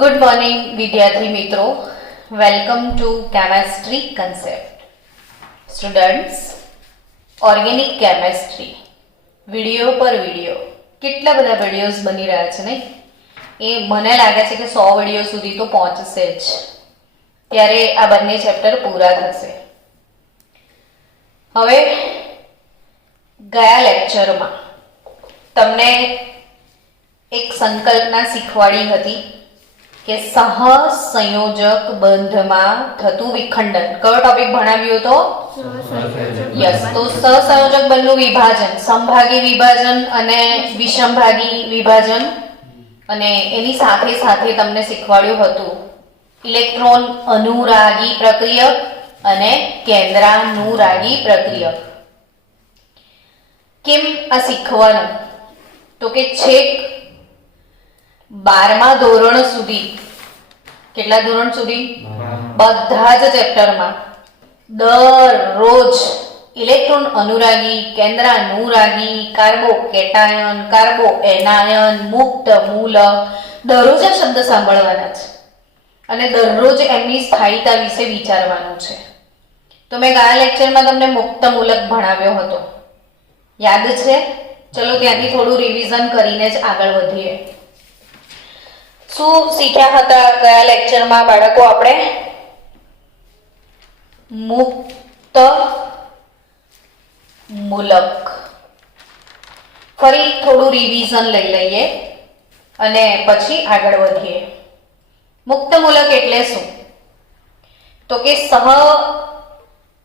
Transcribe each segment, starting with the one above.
Good morning વિદ્યાર્થી મિત્રો, welcome to chemistry concept. Students, organic chemistry video પર video કેટલા બધા વિડીયોઝ બની રહ્યા છે નહીં? એ મને લાગે છે કે 100 વિડીયો સુધી તો પહોંચશે જ, ત્યારે આ બંને ચેપ્ટર પૂરા થશે. હવે ગયા લેક્ચરમાં તમને એક સંકલ્પના શીખવાડી હતી કે સહસંયોજક બંધમાં થતું વિખંડન. કયો ટોપિક ભણાવ્યો હતો? યસ. તો સહસંયોજક બંધનું વિભાજન, સમભાગી વિભાજન અને વિષમભાગી વિભાજન, અને એની સાથે સાથે તમને શીખવાડ્યું હતું ઇલેક્ટ્રોન અનુરાગી પ્રક્રિયક અને કેન્દ્રાનુરાગી પ્રક્રિયક. કેમ આ શીખવાનું? તો કે છેક 12મા ધોરણ સુધી, કેટલા ધોરણ સુધી? બધા જ ચેપ્ટરમાં દરરોજ ઇલેક્ટ્રોન અનુરાગી, કેન્દ્રાનુરાગી, કાર્બો કેટાયન, કાર્બો એનાયન, મુક્ત મૂલક, દરરોજ આ શબ્દ સાંભળવાના છે અને દરરોજ એમની સ્થાયીતા વિશે વિચારવાનું છે. તો મેં ગયા લેક્ચરમાં તમને મુક્ત મૂલક ભણાવ્યો હતો, યાદ છે? ચલો ત્યાંથી થોડું રિવિઝન કરીને જ આગળ વધીએ. શું શીખ્યા હતા ગયા લેક્ચરમાં બાળકો આપણે? મુક્ત મૂલક. ફરી થોડું રિવિઝન લઈ લઈએ અને પછી આગળ વધીએ. મુક્ત મૂલક એટલે શું? તો કે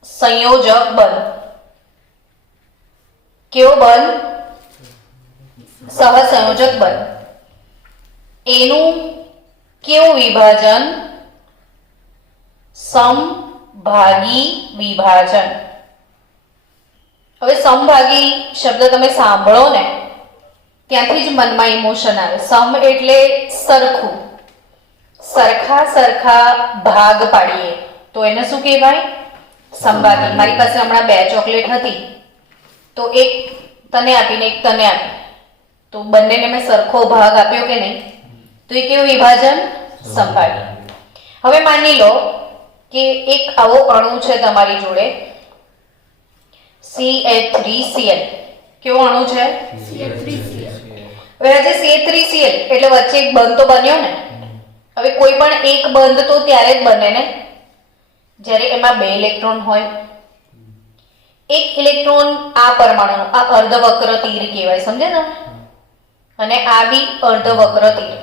સહસંયોજક બંધ. કેવો બંધ? સહસંયોજક બંધ. એનું કેવું વિભાજન? સમભાગી વિભાજન. હવે સમભાગી શબ્દ તમે સાંભળો ને ત્યાંથી જ મનમાં ઇમોશન આવે. સમ એટલે સરખું, સરખા સરખા ભાગ પાડીએ તો એને શું કહેવાય? સમભાગી. મારી પાસે હમણાં 2 ચોકલેટ હતી, તો એક તને આપીને એક તને આપી, તો બંનેને મેં સરખો ભાગ આપ્યો કે નહીં? તો એ કેવું વિભાજન? સમભાગી. હવે માની લો કે એક આવો અણુ છે તમારી જોડે, CH3Cl. કેવો અણુ છે? હવે આજે CH3Cl એટલે વચ્ચે એક બંધ તો બન્યો ને. હવે કોઈ પણ એક બંધ તો ત્યારે જ બને ને જ્યારે એમાં 2 ઇલેક્ટ્રોન હોય. એક ઇલેક્ટ્રોન આ પરમાણુ, આ અર્ધવક્ર તીર કહેવાય, સમજે ને? અને આ બી અર્ધવક્ર તીર,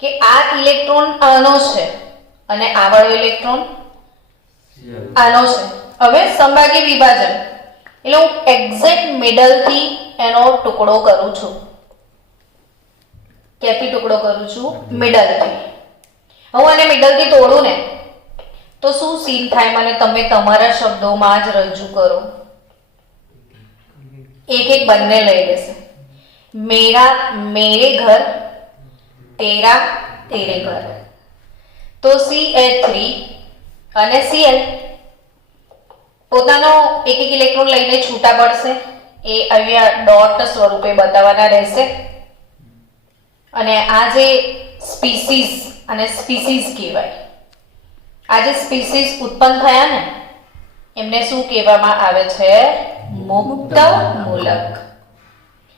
કે આ ઇલેક્ટ્રોન આનો છે અને આ વાળો ઇલેક્ટ્રોન આનો છે. હવે સમભાગી વિભાજન એટલે હું એક્ઝેક્ટ મિડલ થી એનો ટુકડો કરું છું. ક્યાંથી ટુકડો કરું છું? મિડલ થી. હું આને મિડલ થી તોડું ને તો શું સીન થાય? મને તમે તમારા શબ્દોમાં જ રજૂ કરો. એક એક બંને લઈ લેશે. મેરે ઘર, તેરા તેરે ઘર. તો CH3 અને Cl પોતાનો એક એક ઇલેક્ટ્રોન લઈને છૂટા પડશે. એ અહીંયા ડોટ સ્વરૂપે બતાવવાના રહેશે. અને આ જે સ્પીસીસ, અને સ્પીસીસ કહેવાય, આ જે સ્પીસીસ ઉત્પન્ન થયા ને એમને શું કહેવામાં આવે છે? મુક્ત મૂલક.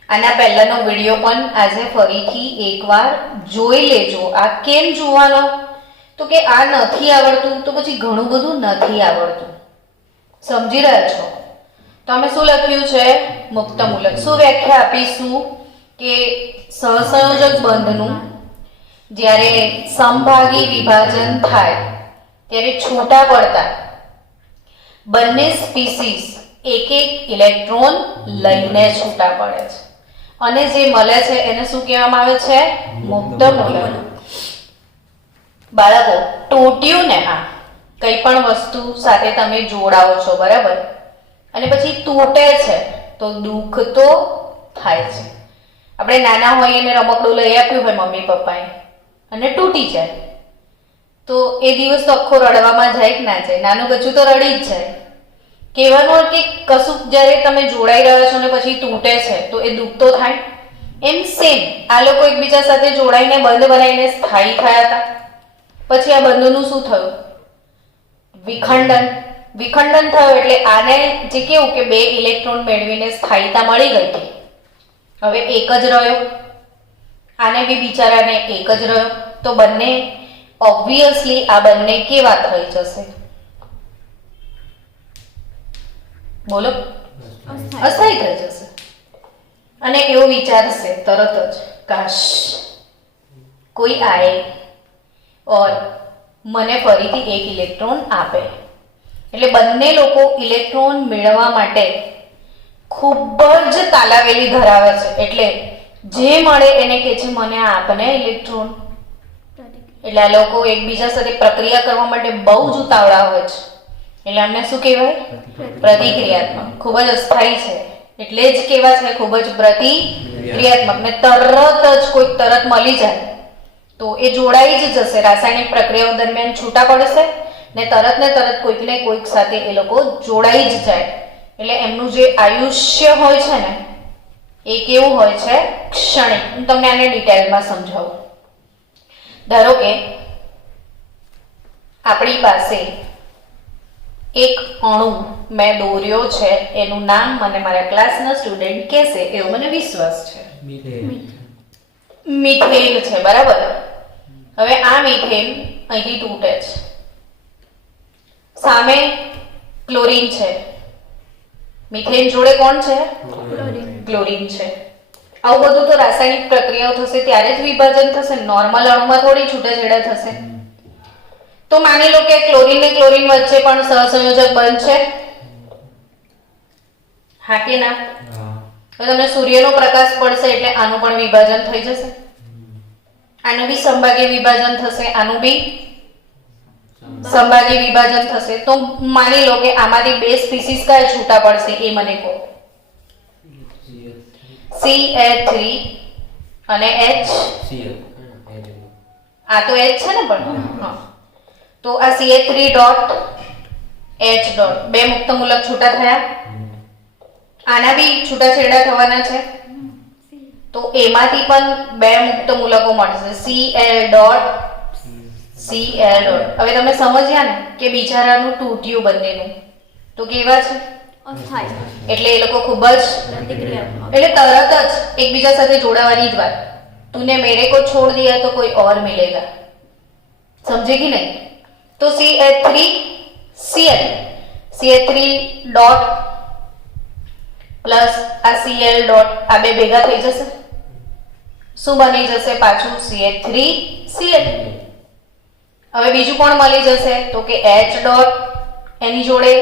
આના પહેલાનો વિડીયો પણ આજે ફરીથી એકવાર જોઈ લેજો. આ કેમ જોવાનો? તો કે આ નથી આવડતું તો પછી ઘણું બધું નથી આવડતું. સમજી રહ્યા છો? તો અમે શું લખ્યું છે? મુક્ત મૂલક. શું વ્યાખ્યા આપીશું? કે સહસંયોજક બંધનું જ્યારે સમભાગી વિભાજન થાય ત્યારે છૂટા પડતા બંને સ્પીસીસ એક એક ઇલેક્ટ્રોન લઈને છૂટા પડે છે અને જે મળે છે એને શું કહેવામાં આવે છે? મુક્ત મૂલક. બાળકો, તૂટ્યું ને, આ કઈ પણ વસ્તુ સાથે તમે જોડાવો છો, બરાબર? અને પછી તૂટે છે તો દુઃખ તો થાય છે. આપણે નાના હોઈએ ને રમકડું લઈ આપ્યું હોય મમ્મી પપ્પાએ અને તૂટી જાય તો એ દિવસ તો આખો રડવામાં જાય કે ના જાય? નાનું બચ્ચું તો રડી જ જાય. કહેવાનું કે કશું જ્યારે તમે જોડાઈ રહ્યા છો ને પછી તૂટે છે તો એ દુઃખ તો થાય. એમ સેમ આ લોકો એકબીજા સાથે જોડાઈને બંધ બનાવીને સ્થાયી થયા હતા. પછી આ બંધનું શું થયું? વિખંડન. વિખંડન થયું એટલે આને જે કેવું કે બે ઇલેક્ટ્રોન મેળવીને સ્થાયીતા મળી ગઈ હતી, હવે એક જ રહ્યો. આને બી બિચારાને એક જ રહ્યો. તો બંને ઓબ્વિયસલી આ બંને કેવા થઈ જશે? બોલો, અસ્થાયી થઈ જશે. અને એવું વિચારશે તરત જ, કાશ કોઈ આए और મને ફરીથી એક ઇલેક્ટ્રોન આપે. એટલે બંને લોકો ઇલેક્ટ્રોન મેળવવા માટે ખૂબ જ તાલાવેલી ધરાવે છે. એટલે જે મળે એને કહે છે મને આપને ઇલેક્ટ્રોન. એટલે આ લોકો એકબીજા સાથે પ્રક્રિયા કરવા માટે બહુ જ ઉતાવળા હોય છે. એટલે આમને શું કહેવાય? પ્રતિક્રિયાત્મક. ખૂબ જ અસ્થાયી છે એટલે જ કેવા છે? ખૂબ જ પ્રતિક્રિયાત્મક. ને તરત જ કોઈક તરત મળી જાય તો એ જોડાઈ જ જશે. રાસાયણિક પ્રક્રિયાઓ દરમિયાન છૂટા પડશે ને તરત કોઈક ને કોઈક સાથે એ લોકો જોડાઈ જ જાય. એટલે એમનું જે આયુષ્ય હોય છે ને એ કેવું હોય છે? ક્ષણિક. હું તમને આને ડિટેલમાં સમજાવું. ધારો કે આપણી પાસે એક અણુ મેં દોર્યો છે, એનું નામ મને મારા ક્લાસના સ્ટુડન્ટ કહેશે એવો મને વિશ્વાસ છે. મિથેન છે, બરાબર. હવે આ મિથેન અહીંથી તૂટે છે, સામે ક્લોરીન છે. મિથેન જોડે કોણ છે? ક્લોરીન છે. આવું બધું તો રાસાયણિક પ્રક્રિયાઓ થશે ત્યારે જ વિભાજન થશે. નોર્મલ અણુમાં થોડી છૂટાછેડા થશે. તો માની લો કે ક્લોરીન ને ક્લોરીન વચ્ચે પણ સહસંયોજક બંધ છે. હા કે ના? હવે તમને સૂર્યનો પ્રકાશ પડશે એટલે આનું પણ વિભાજન થઈ જશે. આનું બી સંભાગી વિભાજન થશે, આનું બી સંભાગી વિભાજન થશે. તો માની લો કે આમાંથી બે સ્પીસીસ કયા છૂટા પડશે એ મને કહો. CH3 અને H. આ તો H છે ને પણ. હા, તો આ CH3 ડોટ H ડોટ બે મુક્ત મૂલક છૂટા થયા. આના બી છૂટાછેડા થવાના છે તો એમાંથી પણ બે મુક્ત મૂલકો મળશે, Cl ડોટ Cl ડોટ. હવે તમે સમજ્યા ને કે બિચારાનું તૂટ્યું બંનેનું. તો કેવા છે? એટલે એ લોકો ખૂબ જ એટલે તરત જ એકબીજા સાથે જોડાવાની જ વાત. તુને મેરે કો છોડ દિયા તો કોઈ ઓર મિલેગા. સમજેગી નહીં? તો CH3 Cl, CH3 dot plus આ Cl ડોટ આ બે ભેગા થઈ જશે. શું બની જશે પાછું? CH3 Cl. હવે બીજું કોણ મળી જશે? તો કે H ડોટ એની જોડે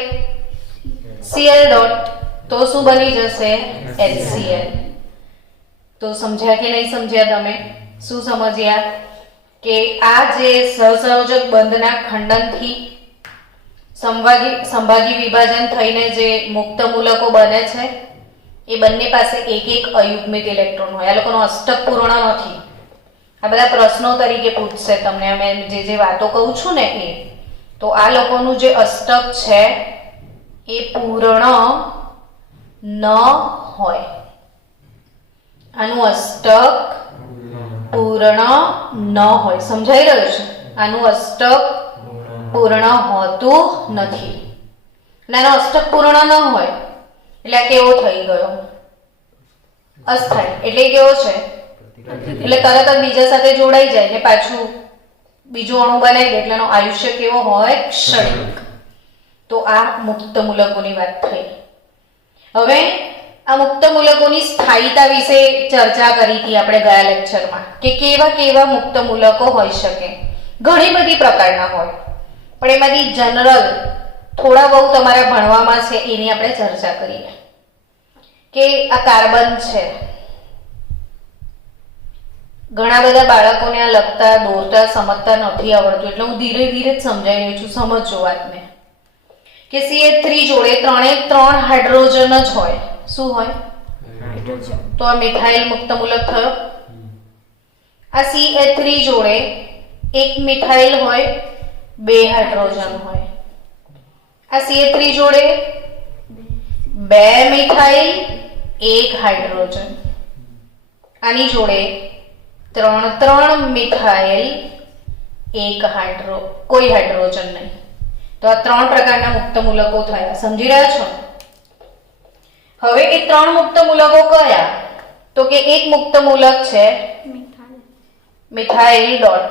Cl ડોટ, તો શું બની જશે? HCl. તો સમજ્યા કે નહીં સમજ્યા તમે? શું સમજ્યા? કે આ જે સહસંયોજક બંધના ખંડનથી સંભાગી વિભાજન થઈને જે મુક્ત મૂલકો બને છે એ બંને પાસે એક એક અયુગ્મિત ઇલેક્ટ્રોન હોય. આ લોકોનો અષ્ટક પૂર્ણ નથી. આ બધા પ્રશ્નો તરીકે પૂછશે તમને. અમે જે વાતો કહું છું ને એ, તો આ લોકોનું જે અષ્ટક છે એ પૂર્ણ ન હોય. આનું અષ્ટક પૂર્ણ ન હોય. સમજાઈ રહ્યું છે? આનું અષ્ટક પૂર્ણ હોતું નથી. આનો અષ્ટક પૂર્ણ ન હોય એટલે કેવો થઈ ગયો? અસ્થાયી. એટલે કેવો છે? એટલે તરત જ બીજા સાથે જોડાઈ જાય ને પાછું બીજું અણુ બનાવી દે એટલે એનો આયુષ્ય કેવો હોય? ક્ષણિક. તો આ મુક્ત મૂલકોની વાત થઈ. હવે આ મુક્ત મૂલકોની સ્થાયીતા વિશે ચર્ચા કરી હતી આપણે ગયા લેક્ચરમાં કે કેવા કેવા મુક્ત મૂલકો હોઈ શકે. ઘણી બધી પ્રકારના હોય પણ એમાંથી જનરલ થોડા બહુ તમારા ભણવામાં છે એની આપણે ચર્ચા કરીએ. કે આ કાર્બન છે. ઘણા બધા બાળકોને આ લખતા દોરતા સમજતા નથી આવડતું એટલે હું ધીરે ધીરે જ સમજાઈ રહી છું. સમજો વાતને કે CH3 જોડે ત્રણ હાઇડ્રોજન જ હોય. શું હોય? હાઇડ્રોજન. તો આ મિથાઇલ મુક્ત મૂલક થયો. આ CH3 જોડે એક મિથાઇલ હોય, બે હાઇડ્રોજન હોય. આ CH3 જોડે બે મિથાઇલ, એક હાઇડ્રોજન. આની જોડે 3 મિથાઇલ, 1 કોઈ હાઇડ્રોજન નહીં. તો આ 3 પ્રકારના મુક્ત મૂલકો થયા. સમજી રહ્યા છો? હવે એ 3 મુક્ત મૂલકો કયા? તો કે એક મુક્ત મૂલક છે મિથાઇલ ડોટ,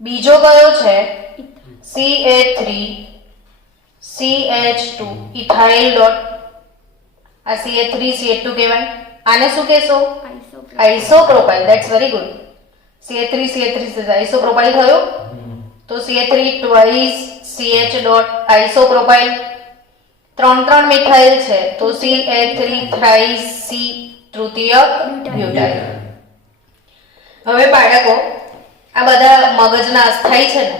બીજો કયો છે CH3CH2 ઇથાઇલ ડોટ. આ CH3CH2 કહેવાય. આને શું કહેશો? Isopropyl. That's very good. CH3CH3 isopropyl થયો. તો CH3 twice CH dot isopropyl. 3 methyl છે તો CH3 થ્રાઇસ C તૃતીયક બ્યુટાઇલ. હવે બાળકો આ બધા મગજના અસ્થાયી છે ને,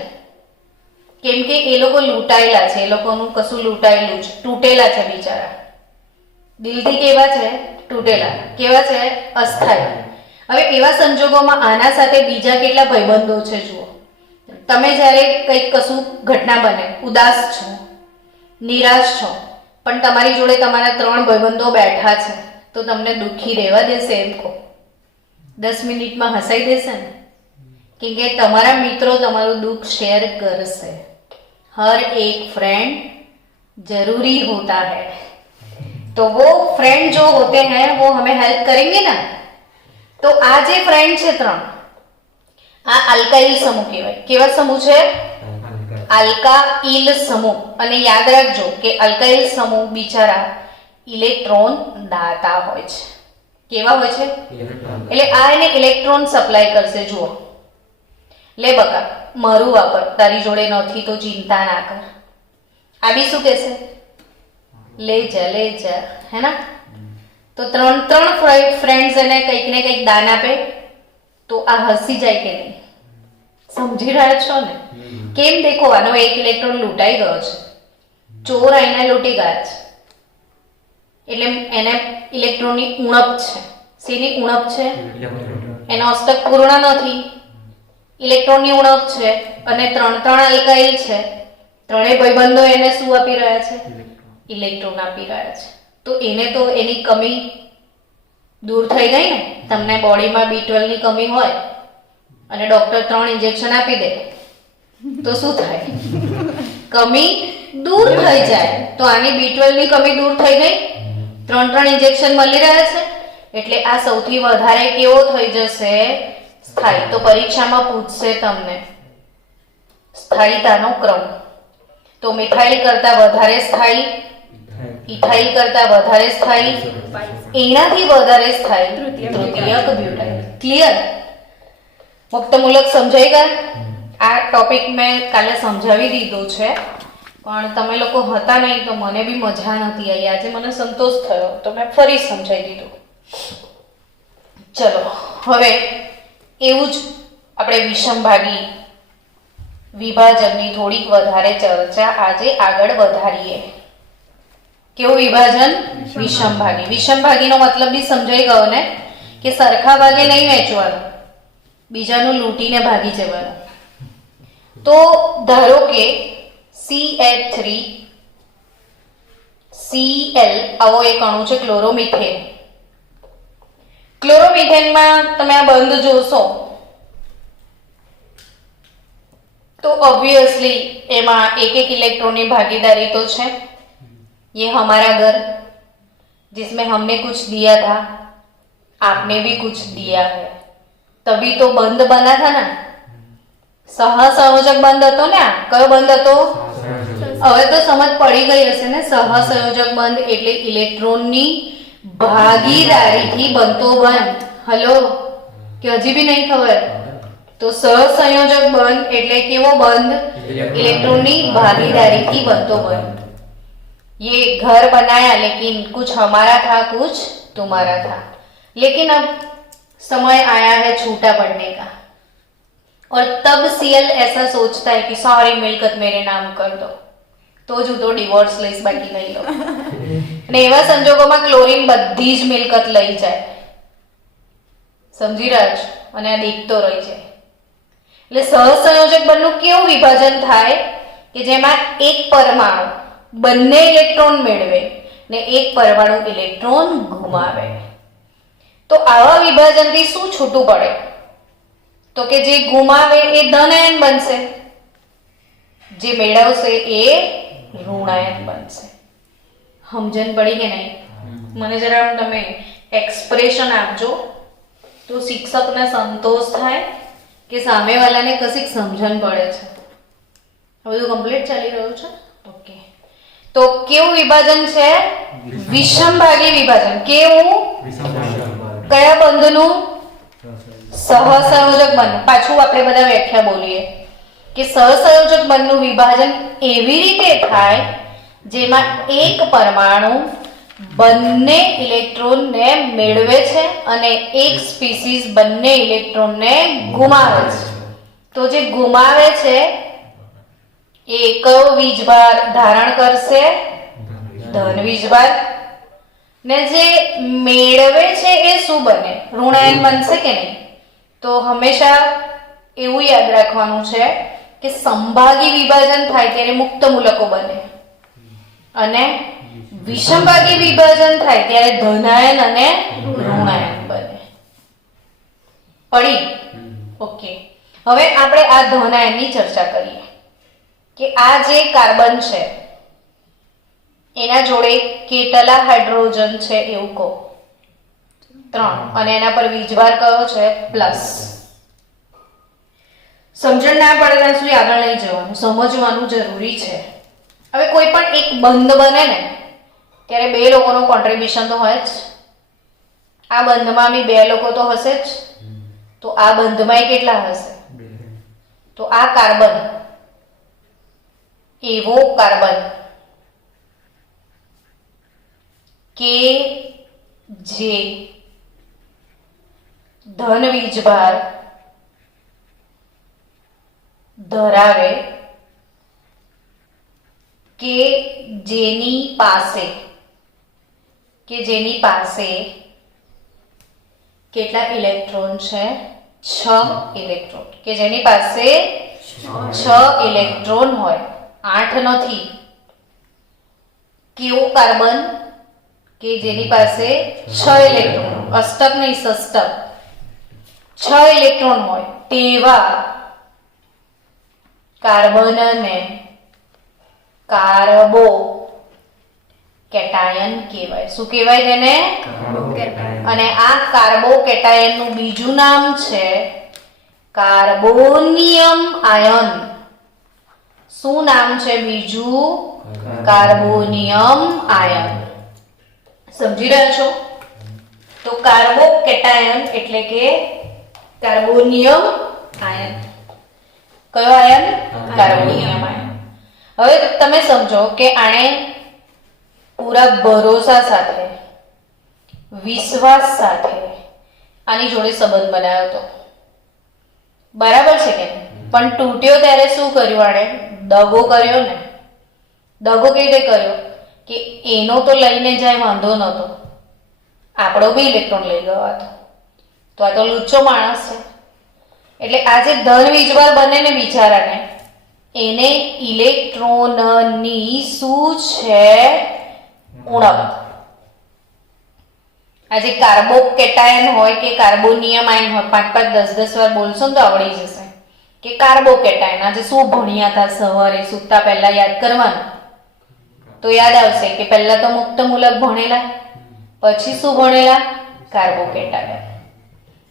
કેમ કે એ લોકો લૂંટાયેલા છે, એ લોકોનું કશું લૂંટાયેલું છે, તૂટેલા છે બિચારા. દિલથી કેવા છે? તૂટેલા. કેવા છે? અસ્થાયી. હવે એવા સંજોગોમાં આના સાથે બીજા કેટલા ભાઈબંધો છે જુઓ. તમે જ્યારે કંઈક કશું ઘટના બને, ઉદાસ છો, નિરાશ છો, પણ તમારી જોડે તમારા 3 ભાઈબંધો બેઠા છે, તો તમને દુઃખી રહેવા દેશે? એમ કહો 10 મિનિટમાં હસાઈ દેશે ને? કેમ કે તમારા મિત્રો તમારું દુઃખ શેર કરશે. हर एक फ्रेंड जरूरी होता है, तो वो फ्रेंड जो होते हैं वो हमें हेल्प करेंगे ना. तो आ जे फ्रेंड છે 3, આ આલ્કાઇલ સમૂહ કહેવાય. કેવા સમૂહ છે? આલ્કાઇલ સમૂહ. અને યાદ રાખજો કે આલ્કાઇલ સમૂહ બિચારા ઇલેક્ટ્રોન દાતા હોય છે. કેવા હોય છે? એટલે આ એને ઇલેક્ટ્રોન સપ્લાય કરશે. જુઓ, લે બકા મારું વાપર, તારી જોડે નથી તો ચિંતા ના કર. આ બી શું કહેશે? લે જા હે ના. તો 3 ફ્રેન્ડ્સ એને કંઈક ને કંઈક દાન આપે તો આ હસી જાય કે નહીં? સમજી રહ્યા છો ને? કેમ? દેખો, આનો એક ઇલેક્ટ્રોન લૂંટાઈ ગયો છે, ચોર આઈને લૂંટી ગયા છે, એટલે એને ઇલેક્ટ્રોનની ઉણપ છે. શેની ઉણપ છે? એનો અષ્ટક પૂર્ણ નથી, ઇલેક્ટ્રોનની ઉણપ છે. અને 3 આલ્કાઇલ છે, 3 ભાઈબંધો એને શું આપી રહ્યા છે? ઇલેક્ટ્રોન આપી રહ્યા છે. તો એને તો એની કમી દૂર થઈ ગઈ ને. તમને બોડીમાં B12 ની કમી હોય અને ડોક્ટર 3 ઇન્જેક્શન આપી દે તો શું થાય? કમી દૂર થઈ જાય. તો આની B12 ની કમી દૂર થઈ ગઈ. 3 ઇન્જેક્શન મળી રહ્યા છે એટલે આ સૌથી વધારે કેવો થઈ જશે? સ્થાયી. તો પરીક્ષામાં પૂછશે તમને સ્થાયીતાનો ક્રમ. તો મિથાઇલ કરતા વધારે સ્થાયી, ઇથાઇલ કરતા વધારે સ્થાયી, એનાથી વધારે સ્થાયી તૃતીયક બ્યુટાઇલ. ક્લિયર? મુક્ત મૂલક સમજાઈ ગયા? આ ટોપિક મેં કાલે સમજાવી દીધો છે, પણ તમે લોકો હતા નહીં તો મને બી મજા નથી આવી. આજે મને સંતોષ થયો તો મેં ફરી સમજાવી દીધું. ચલો, હવે એવું જ આપણે વિષમભાગી વિભાજનની થોડીક વધારે ચર્ચા આજે આગળ વધારીએ. કેવું વિભાજન? વિષમભાગી. વિષમભાગીનો મતલબ બી સમજાઈ ગયો ને, કે સરખા ભાગે નહીં વહેંચવાનું, બીજાનું લૂંટીને ભાગી જવાનું. તો ધારો કે CH3Cl આવો એક અણુ છે, ક્લોરોમિથેન. ક્લોરોમિથેનમાં તમે આ બંધ જોશો तो ऑब्वियसली एमा एक इलेक्ट्रॉन की भागीदारी तो है. ये हमारा घर जिसमें हमने कुछ दिया था, आपने भी कुछ दिया है, तभी तो बंध बना था ना. सहसंयोजक बंध હતો ને. આ કયો બંધ હતો? હવે તો સમજ પડી ગઈ હશે ને. સહસંયોજક બંધ એટલે ઇલેક્ટ્રોનની ભાગીદારીથી બનતો બંધ. હલો, કે હજી બી નહીં ખબર? तो सहसंयोजक बंध એટલે કેવો બંધ? इलेक्ट्रॉन की भागीदारी की बनतो बंध. ये घर बनाया लेकिन कुछ हमारा था कुछ तुम्हारा था, लेकिन अब समय आया है छूटा पड़ने का. और तब Cl ऐसा सोचता है कि सारी मिलकत मेरे नाम कर दो, तो जो तो डिवोर्स લઈશ, બાકી નહીં લો. અને એવા સંજોગોમાં ક્લોરીન બધી જ મિલકત લઈ જાય. સમજી રહ્યા છો? અને આ દેખતો રહી જાય. એટલે સહસંયોજક બંધનું કેવું વિભાજન થાય કે જેમાં એક પરમાણુ બંને ઇલેક્ટ્રોન મેળવે ને એક પરમાણુ ઇલેક્ટ્રોન ગુમાવે. તો આવા વિભાજનથી શું છૂટું પડે? તો કે જે ગુમાવે એ ધન આયન બનશે, જે મેળવશે એ ઋણ આયન બનશે. સમજણ પડી કે નહીં? મને જરા તમે એક્સપ્રેશન આપજો તો શિક્ષકને સંતોષ થાય કે સામેવાળાને કશીક સમજણ પડે છે. બધું કમ્પ્લીટ ચાલી રહ્યું છે? ઓકે. તો કેવું વિભાજન છે? વિષમભાગી વિભાજન. કેવું? કયા બંધનું? સહસંયોજક બંધ. પાછું આપણે બધા વ્યાખ્યા બોલીએ કે સહસંયોજક બંધનું વિભાજન એવી રીતે થાય જેમાં એક પરમાણુ બંને ઇલેક્ટ્રોનને મેળવે છે અને એક સ્પીસીસ બંને ઇલેક્ટ્રોનને ગુમાવે છે. તો જે ગુમાવે છે એ કયો વીજભાર ધારણ કરશે? ધન વીજભાર. ને જે મેળવે છે એ શું બને? ઋણાયન બનશે કે નહીં? તો હંમેશા એવું યાદ રાખવાનું છે કે સમભાગી વિભાજન થાય ત્યારે મુક્ત મૂલકો બને અને વિષમભાગી વિભાજન થાય ત્યારે ધનાયન અને ઋણાયન બને. પડી? ઓકે. હવે આપણે આ ધનાયનની ચર્ચા કરીએ કે આ જે કાર્બન છે એના જોડે કેટલા હાઇડ્રોજન છે એવું કહો? 3. અને એના પર વીજભાર કયો છે? પ્લસ. સમજણ ના પડે ત્યાં સુધી આગળ નહીં જવાનું, સમજવાનું જરૂરી છે. હવે કોઈ પણ એક બંધ બને ને ત્યારે બે લોકોનું કોન્ટ્રીબ્યુશન તો હોય જ. આ બંધમાં બી બે લોકો તો હશે જ. તો આ બંધમાં કેટલા હશે? તો આ કાર્બન એવો કાર્બન કે જે ધન વીજભાર ધરાવે કે જેની પાસે કેટલા ઇલેક્ટ્રોન છે? 6 ઇલેક્ટ્રોન. કે જેની પાસે 6 ઇલેક્ટ્રોન હોય, 8 નથી. કેવો કાર્બન? કે જેની પાસે 6 ઇલેક્ટ્રોન, અષ્ટક નહીં સષ્ટક, 6 ઇલેક્ટ્રોન હોય તેવા કાર્બનને કાર્બો કેટાયન કહેવાય. શું કહેવાય તેને? અને આ કાર્બો કેટાયનનું બીજું નામ છે કાર્બોનિયમ આયન. શું નામ છે બીજું? Carbonium ion. સમજી રહ્યા છો? તો કાર્બો કેટાયન એટલે કે કાર્બોનિયમ આયન. કયો આયન? Carbonium ion. હવે તમે સમજો કે આણે પૂરા ભરોસા સાથે, વિશ્વાસ સાથે આની જોડે સંબંધ બનાવ્યો હતો. બરાબર છે કે નહીં? પણ તૂટ્યો ત્યારે શું કર્યું? આણે દગો કર્યો ને. દગો કેવી રીતે કર્યો? કે એનો તો લઈને જાય વાંધો નહોતો, આપણો બી ઇલેક્ટ્રોન લઈ ગયો હતો. તો આ તો લુચ્ચો માણસ છે. એટલે આ જે ધન વીજભાર બને ને બિચારાને, એને ઇલેક્ટ્રોનની શું છે? ઉણપ. આ જે કાર્બો કેટાયન હોય કે કાર્બોનિયમ આયન હોય, 5-5, 10-10 વાર બોલશો ને તો આવડી જશે કે કાર્બો કેટાયન. આજે શું ભણ્યા હતા સવારે સૂતા પહેલા યાદ કરવાનું તો યાદ આવશે કે પહેલા તો મુક્ત મૂલક ભણેલા, પછી શું ભણેલા? Carbo cation.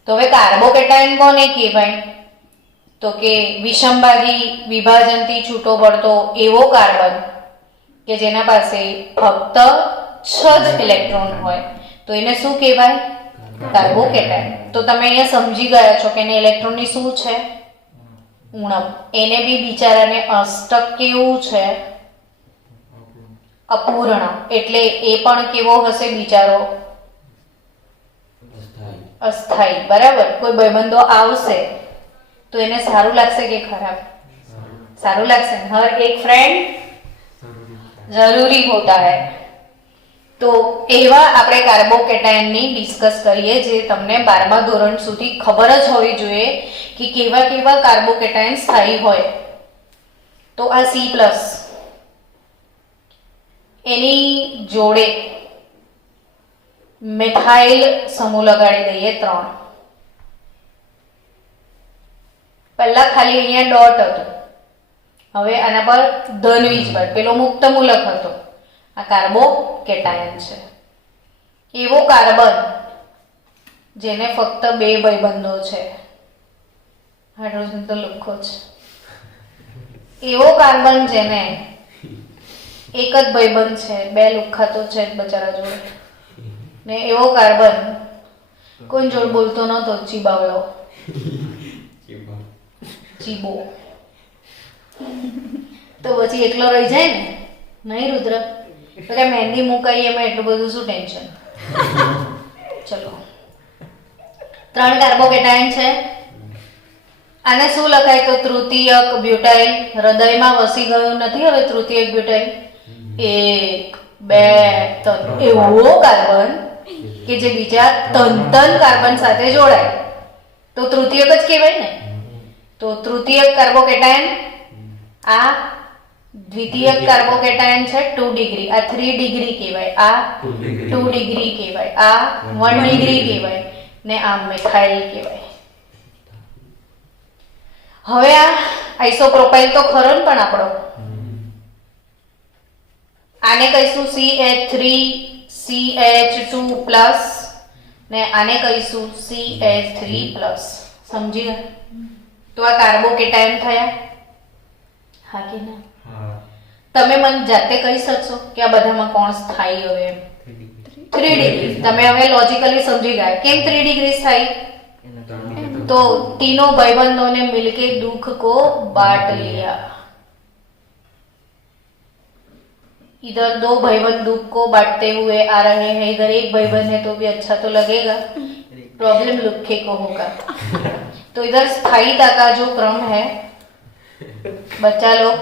તો હવે કાર્બો કેટાયન કોને કહેવાય? તો કે વિષમભાગી વિભાજનથી છૂટો પડતો એવો કાર્બન કે જેના પાસે ફક્ત 6 જ ઇલેક્ટ્રોન હોય, તો એને શું કહેવાય? Carbo cation. તો તમે અહીંયા સમજી ગયા છો કે એને ઇલેક્ટ્રોનની શું છે? ઉણપ. એને બી બિચારાને અષ્ટક કેવું છે? અપૂર્ણ. એટલે એ પણ કેવો હશે બિચારો? અસ્થાયી. બરાબર. કોઈ ભાઈબંધો આવશે તો એને સારું લાગશે કે ખરાબ? સારું લાગશે. હર એક ફ્રેન્ડ જરૂરી હોતા હૈ. તો એવા આપણે કાર્બો કેટાયનની ડિસ્કસ કરીએ જે તમને 12મા ધોરણ સુધી ખબર જ હોવી જોઈએ કે કેવા કેવા કાર્બો કેટાયન સ્થાયી હોય. તો આ C+ એની જોડે મિથાઇલ સમૂહ લગાડી દઈએ 3. પહેલા ખાલી અહીંયા ડોટ હતું, હવે આના પર ધન વીજભાર, પેલો મુક્ત મૂલક હતો, આ કાર્બોકેટાયન છે. એવો કાર્બન જેને ફક્ત 2 ભાઈબંધો છે, હાઇડ્રોજન તો લુખ્ખો છે. એવો કાર્બન જેને એક જ ભાઈબંધ છે, 2 લુખ્ખા તો છે જ બચારા જોડે. ને એવો કાર્બન કોઈ જોડ બોલતો નતો, ચીબાવલો, ચીબો. તો પછી એકલો રહી જાય ને, નહીં રુદ્ર? તો કે મહેંદી મુકાઈ એમાં એટલું બધું શું ટેન્શન. ચલો, 3 કાર્બોકેટાયન છે. આને શું લખાય? તો તૃતીયક બ્યુટાઇલ. હૃદયમાં વસી ગયું નથી હવે તૃતીયક બ્યુટાઇલ. 1 2 3 એવો કાર્બન કે જે બીજા તન કાર્બન સાથે જોડાય તો તૃતીયક જ કહેવાય ને. તો તૃતીયક કાર્બોકેટાયન, આ દ્વિતીયક કાર્બોકેટાયન છે 2 ડિગ્રી, આ 3 ડિગ્રી કહેવાય, આ 2 ડિગ્રી કહેવાય, આ 1 ડિગ્રી કહેવાય, ને આ મિથાઇલ કહેવાય. હવે આ આઇસોપ્રોપાઇલ તો ખરો ને પણ આપણો, આને કહીશું CH3CH2+ ને આને કહીશું CH3+. સમજી ગયા? તો આ કાર્બોકેટાયન થયા, હા કે ના? તમે મને જાતે કહી શકશો કે આ બધામાં કોણ સ્થાયી? હવે 3 ડિગ્રી. તમે હવે લોજિકલી સમજી ગયા કેમ 3 ડિગ્રી સ્થાયી? तो तीनों भाईबंधों ने मिलके दुख को बांट लिया. इधर 2 भाईबंध दुख को बांटते हुए आ रहे हैं, इधर एक भाईबंध है तो भी अच्छा तो लगेगा, प्रॉब्लम लुखे को होगा. तो इधर स्थायीता का जो क्रम है बच्चा लोग,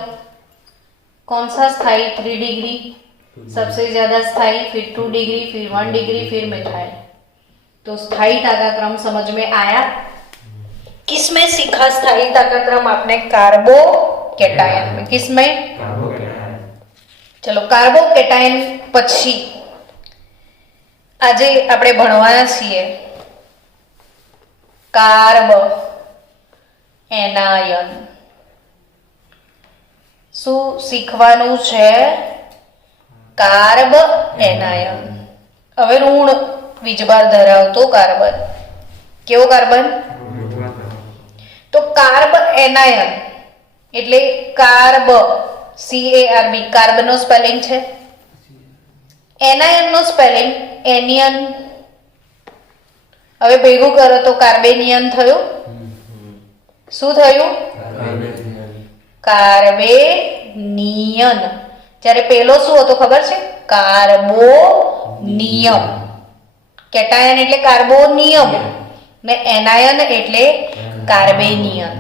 कौन सा स्थायी? 3 डिग्री सबसे ज्यादा स्थायी, फिर 2 डिग्री, फिर 1 डिग्री, फिर मिथाइल. तो स्थायीता का क्रम समझ में आया? किसमें सीखा स्थायीता का क्रम आपने? कार्बोकेटायन में. किसमें? कार्बोकेटायन. चलो, कार्बोकेटायन પછી આજે આપણે ભણવાના છીએ કાર્બ એનાયન. શું શીખવાનું છે? Carb anion. હવે ઋણ વીજભાર ધરાવતો કાર્બન. કેવો કાર્બન? તો કાર્બ એનાયન એટલે કાર્બ, CARB, કાર્બ નો સ્પેલિંગ છે. એનાયન નો સ્પેલિંગ એનિયન. હવે ભેગું કરો તો કાર્બેનિયન થયું. શું થયું? કાર્બેનિયન. જ્યારે પેલો શું હતો ખબર છે? કાર્બોનિયમ. કેટાયન એટલે કાર્બોનિયમ ને એનાયન એટલે કાર્બેનિયન.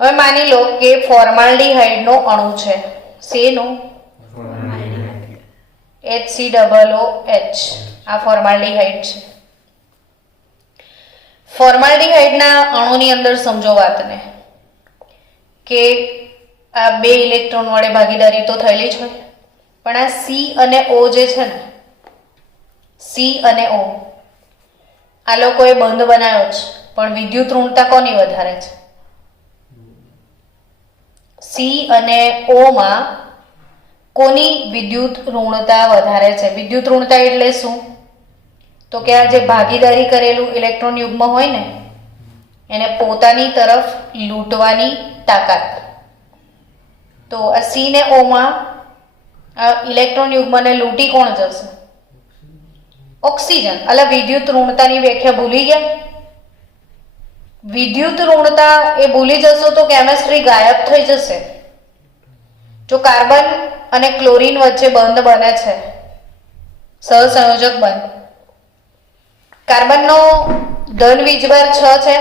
હવે માની લો કે ફોર્માલ્ડિહાઇડ નો અણુ છે. શેનો? HCOOH. આ ફોર્માલ્ડિહાઇડ છે. ફોર્માલ્ડિહાઇડના અણુની અંદર સમજો વાતને કે આ 2 ઇલેક્ટ્રોન વડે ભાગીદારી તો થયેલી જ હોય, પણ આ C અને O જે છે ને, C અને O આ લોકોએ બંધ બનાવ્યો છે, પણ વિદ્યુત ઋણતા કોની વધારે છે? C અને O માં કોની વિદ્યુત ઋણતા વધારે છે? વિદ્યુત ઋણતા એટલે શું? તો કે આ જે ભાગીદારી કરેલું ઇલેક્ટ્રોન યુગ્મ હોય ને એને પોતાની તરફ લૂંટવાની તાકાત. તો આ C ને O માં આ ઇલેક્ટ્રોન યુગ્મને લૂંટી કોણ જશે? ઓક્સિજન. એટલે વિદ્યુત ઋણતાની વ્યાખ્યા ભૂલી ગયા? વિદ્યુત ઋણતા એ ભૂલી જશો તો કેમિસ્ટ્રી ગાયબ થઈ જશે. જો કાર્બન અને ક્લોરીન વચ્ચે બંધ બને છે, સહસંયોજક બંધ, કાર્બનનો ધન વીજભાર 6 છે.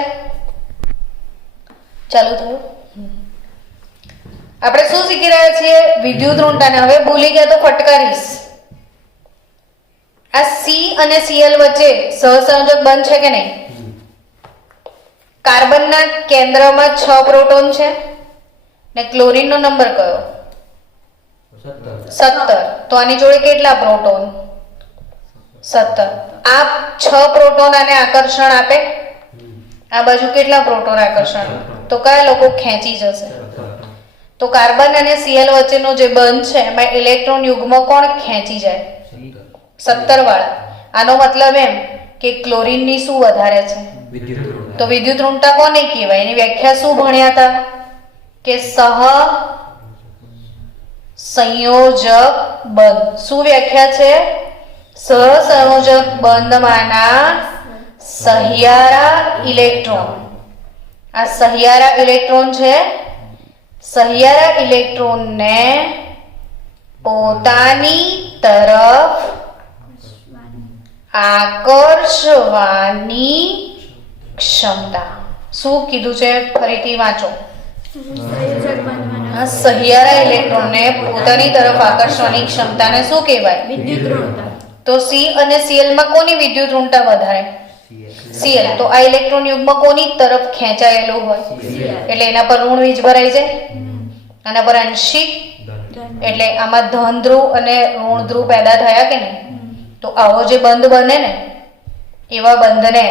ચાલુ થયું. આપણે શું શીખી રહ્યા છીએ? વિદ્યુત ઋણતાને. હવે ભૂલી ગયા તો ફટકારીશ. આ C અને Cl વચ્ચે સહસંયોજક બંધ છે કે નહીં? કાર્બનના કેન્દ્રમાં 6 પ્રોટોન છે ને ક્લોરીનનો નંબર કયો? 17. તો આની જોડે કેટલા પ્રોટોન? 17. આ 6 પ્રોટોન આને આકર્ષણ આપે. આ બાજુ કેટલા પ્રોટોન આકર્ષણ? તો કયા લોકો ખેંચી જશે? તો કાર્બન અને Cl વચ્ચેનો જે બંધ છે એમાં ઇલેક્ટ્રોન યુગ્મ કોણ ખેંચી જાય? 17 વાળા. આનો મતલબ એમ કે ક્લોરીનની શું વધારે છે? તો વિદ્યુત ઋણતા કોને કહેવાય? એની વ્યાખ્યા શું ભણ્યા હતા? કે સહસંયોજક બંધ. શું વ્યાખ્યા છે? સહસંયોજક બંધમાંના સહિયારા ઇલેક્ટ્રોન. આ સહિયારા ઇલેક્ટ્રોન છે. સહિયારા ઇલેક્ટ્રોનને પોતાની તરફ આકર્ષવાની ક્ષમતા. શું કીધું છે? ફરીથી વાંચો. સહિયારા ઇલેક્ટ્રોનને પોતાની તરફ આકર્ષવાની ક્ષમતાને શું કહેવાય? વિદ્યુત ઋણતા. તો C અને Cl માં કોની વિદ્યુત ઋણતા વધારે? Cl. તો આ ઇલેક્ટ્રોન યુગ્મ કોની તરફ ખેંચાયેલું હોય? એટલે એના પર ઋણ વીજ ભરાઈ જાય. આના પર આંશિક, એટલે આમાં ધન ધ્રુવ અને ઋણ ધ્રુવ પેદા થયા કે નહીં? તો આવો જે બંધ બને ને એવા બંધને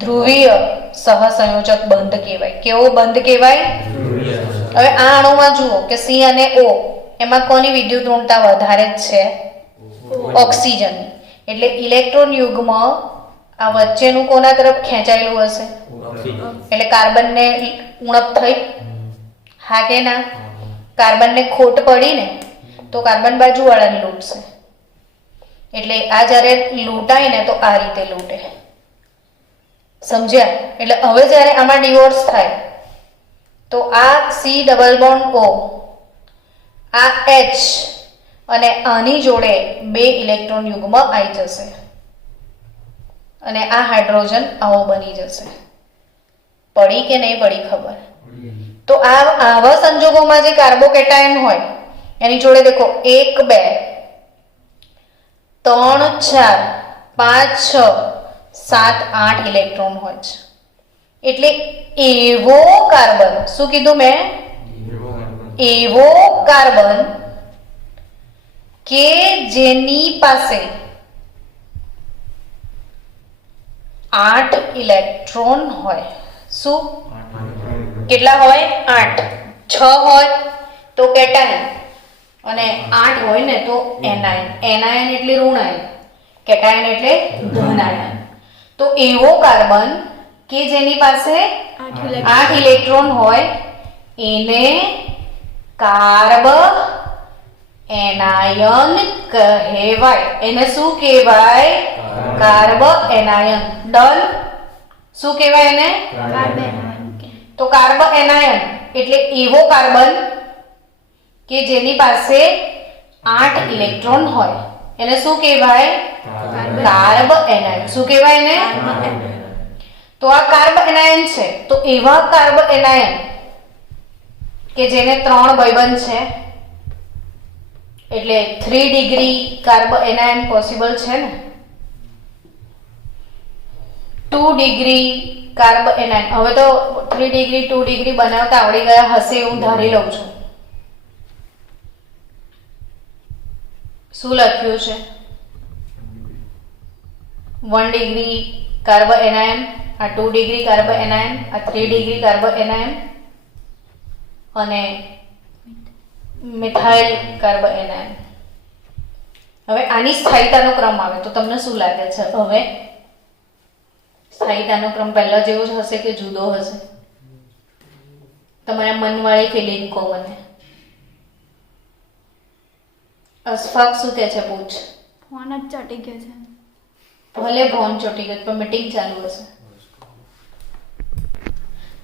ધ્રુવીય સહસંયોજક બંધ કહેવાય. કેવો બંધ કહેવાય? હવે આ અણુમાં જુઓ કે C અને O એમાં કોની વિદ્યુત ઋણતા વધારે જ છે? ઓક્સિજનની. એટલે ઇલેક્ટ્રોન યુગ્મ આ વચ્ચેનું કોના તરફ ખેંચાયેલું હશે? એટલે કાર્બનને ઉણપ થઈ. હા કે ના? કાર્બનને ખોટ પડી ને તો કાર્બન બાજુવાળાને લૂંટશે. એટલે આ જ્યારે લૂંટાય ને તો આ રીતે લૂંટે. સમજ્યા? એટલે હવે જ્યારે આમાં ડિવોર્સ થાય તો આ C ડબલ બોન્ડ O, આ H અને આની જોડે 2 ઇલેક્ટ્રોન યુગ્મ આવી જશે અને આ હાઇડ્રોજન આવો બની જશે. પડી કે નહીં પડી ખબર? તો આવા સંજોગોમાં જે કાર્બોકેટાયન હોય એની જોડે દેખો 1 2 3 4 5 6 7 8 ઇલેક્ટ્રોન હોય છે. એટલે એવો કાર્બન, શું કીધું મેં? એવો કાર્બન કે જેની પાસે 8 ઇલેક્ટ્રોન હોય. શું કેટલા હોય? 8. 6 હોય તો કેટાયન અને 8 હોય ને તો એનાયન. એનાયન એટલે ઋણાયન, કેટાયન એટલે ધનાયન. તો એવો કાર્બન કે જેની પાસે 8 ઇલેક્ટ્રોન હોય એને કાર્બ એનાયન કહેવાય. એને શું કહેવાય? Carb anion. ડન. શું કહેવાય એને? તો કાર્બ એનાયન એટલે એવો કાર્બન કે જેની પાસે 8 ઇલેક્ટ્રોન હોય એને શું કહેવાય? Carb anion. શું કહેવાય એને? તો આ કાર્બ એનાયન છે. તો એવા કાર્બ એનાયન કે જેને 3 ભાઈબંધ છે એટલે 3 ડિગ્રી કાર્બ એનાયન પોસિબલ છે ને. 2 ડિગ્રી કાર્બ એનાયન. હવે તો 3 ડિગ્રી 2 ડિગ્રી બનાવતા આવડી ગયા હશે એવું ધારી લઉં છું. શું લખ્યું છે? 1 ડિગ્રી કાર્બ એનાયન, આ 2 ડિગ્રી કાર્બ એનાયન, આ 3 ડિગ્રી કાર્બ એનાયન અને મિથાઇલ કાર્બ એનાયન. હવે આની સ્થાયીતાનો ક્રમ આવે તો તમને શું લાગે છે? હવે સ્થાયીતાનો ક્રમ પહેલા જેવો જ હશે કે જુદો હશે? તમારા મનવાળી ફિલિંગ કહો મને. અશફાક શું કહે છે? પૂછ. ફોન જ ચોટી ગયો છે. ભલે ફોન ચોટી ગયો પણ મીટિંગ ચાલુ હશે.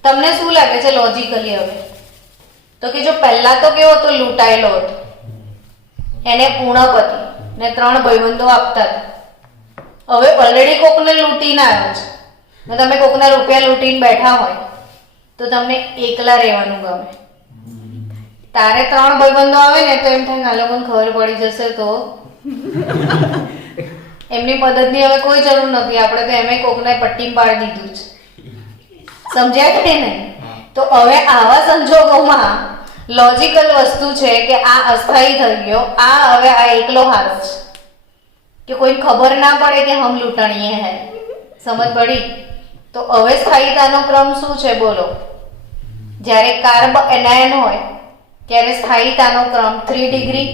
તમને શું લાગે છે લોજિકલી? હવે તો કે જો પહેલા તો કેવો હતો? લૂંટાયેલો હતો, એને ઉણપ હતી ને 3 ભાઈબંધો આપતા હતા. હવે ઓલરેડી કોકને લૂંટીને આવ્યો છે ને તમે કોકના રૂપિયા લૂંટીને બેઠા હોય તો તમને એકલા રહેવાનું ગમે. તારે 3 ભાઈબંધો આવે ને તો એમ થાય આ લોકોને ખબર પડી જશે તો એમની મદદની હવે કોઈ જરૂર નથી. આપણે તો એમે કોકને પટ્ટી પાડી દીધું છે. સમજ્યા કે નહીં? તો હવે આવા સંજોગોમાં લોજિકલ વસ્તુ છે કે આ અસ્થાયી થઈ ગયો, આ હવે આ એકલો હારો છે. कि कोई खबर ना પડે કે હમ લૂંટણીએ હે. સમજ પડી? તો હવે સ્થાયીતાનો ક્રમ શું છે બોલો? જ્યારે કાર્બ એનાયન હોય ત્યારે સ્થાયીતાનો ક્રમ 3 degree,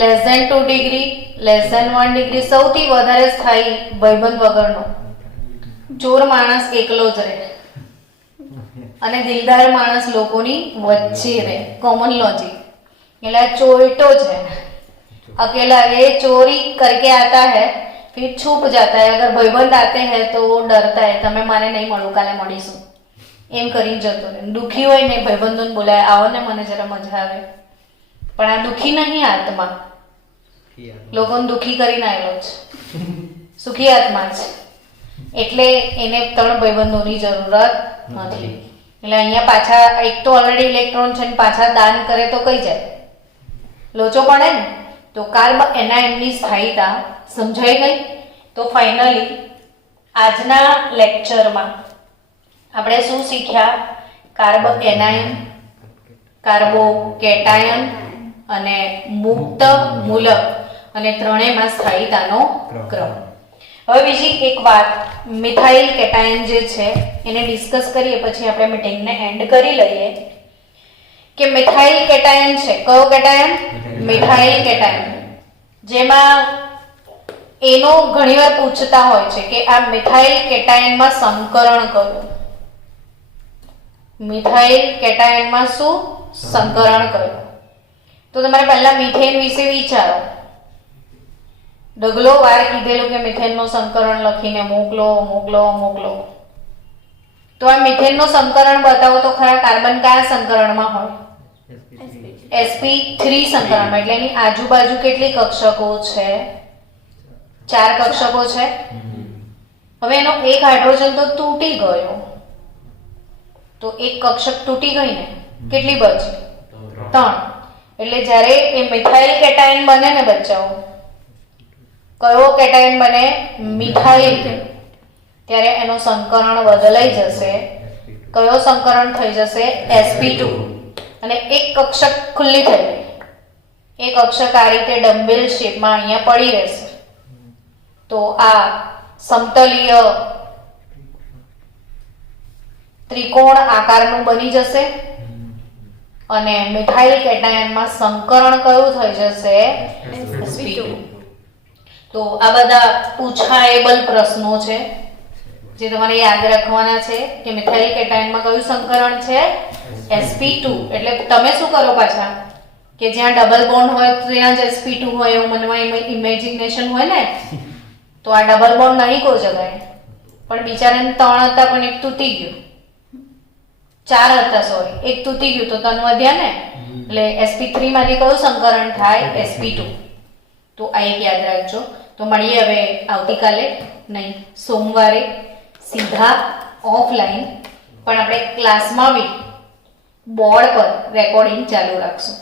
less than 2 degree, less than 1 degree. સૌથી વધારે સ્થાયી ભાઈબંધ વગરનો. ચોર માણસ એકલો જ રહે અને દિલદાર માણસ લોકોની વચ્ચે રહે. Common logic. એટલે આ ચોરટો છે. अकेला ये चोरी करके आता है फिर छुप जाता है. अगर भाईबंध आते हैं तो वो डरता है, તમે મને નહીં મળો, કાલે મળીશું એમ કરીને જતો રહે. દુખી હોય ને ભાઈબંધોને બોલાય, આવો ને મને જરા મજા આવે. પણ આ દુખી નહીં આત્મા, લોકોને દુખી કરીને આવેલો છે. સુખી આત્મા છે. એટલે એને 3 ભાઈબંધોની જરૂરત નથી. એટલે અહીંયા પાછા એક તો ઓલરેડી ઇલેક્ટ્રોન છે ને પાછા દાન કરે તો કઈ જાય, લોચો પડે ને. તો કાર્બ એનાયનની સ્થાયીતા સમજાઈ ગઈ. તો ફાઇનલી આજના લેક્ચરમાં આપણે શું શીખ્યા? કાર્બ એનાયન, કાર્બો કેટાયન અને મુક્ત મૂલક અને ત્રણેયમાં સ્થાયીતાનો ક્રમ. હવે બીજી એક વાત, મિથાઇલ કેટાયન જે છે એને ડિસ્કસ કરીએ પછી આપણે મીટિંગને એન્ડ કરી લઈએ. કે મિથાઇલ કેટાયન છે, કયો કેટાયન? Methyl cation. જેમાં એનો ઘણીવાર પૂછતા હોય છે કે આ મિથાઇલ કેટાયનમાં સંકરણ કયું? મિથાઇલ કેટાયનમાં શું સંકરણ કયું? તો તમારે પહેલા મિથેન વિશે વિચારો. ડગલો વાર કીધેલું કે મિથેનનું સંકરણ લખીને મોકલો. તો આ મિથેનનું સંકરણ બતાવો તો ખરા. કાર્બન કયા સંકરણમાં હોય? sp3 સંકરણમાં. એટલે એની આજુબાજુ કેટલી કક્ષકો છે? 4 કક્ષકો છે. હવે એનો એક હાઇડ્રોજન તો તૂટી ગયો, તો એક કક્ષક તૂટી ગઈ ને, કેટલી બચી? 3. એટલે જ્યારે એ મિથાઇલ કેટાયન બને ને બચ્ચાઓ, કયો કેટાયન બને? મિથાઇલ. ત્યારે એનું સંકરણ બદલાઈ જશે. કયો સંકરણ થઈ જશે? sp2. અને એક કક્ષક ખુલ્લી થઈ ગઈ. એક કક્ષક આ રીતે ડમ્બેલ શેપમાં અહીંયા પડી રહેશે. તો આ સમતલીય ત્રિકોણ આકારનું બની જશે અને મિથાઇલ કેટાયનમાં સંકરણ કયું થઈ જશે? sp2. તો આ બધા પૂછાયેબલ પ્રશ્નો છે જે તમારે યાદ રાખવાના છે કે મિથાઇલ કેટાયનમાં કયું સંકરણ છે? sp2. એટલે તમે શું કરો પાછા કે જ્યાં ડબલ બોન્ડ હોય ત્યાં જ sp2 હોય એવું મનમાં ઇમેજિનેશન હોય ને. તો આ ડબલ બોન્ડ નહીં કોઈ જગાય, પણ બિચારાને 3 હતા પણ એક તૂટી ગયું. 4 હતા સોરી, એક તૂટી ગયું તો 3 વધ્યા ને. એટલે sp3 માંથી કયું સંકરણ થાય? sp2. તો આ એક યાદ રાખજો. તો મળીએ હવે આવતીકાલે, નહીં સોમવારે સીધા ઓફલાઈન, પણ આપણે ક્લાસમાં બી બોર્ડ પર રેકોર્ડિંગ ચાલુ રાખશું.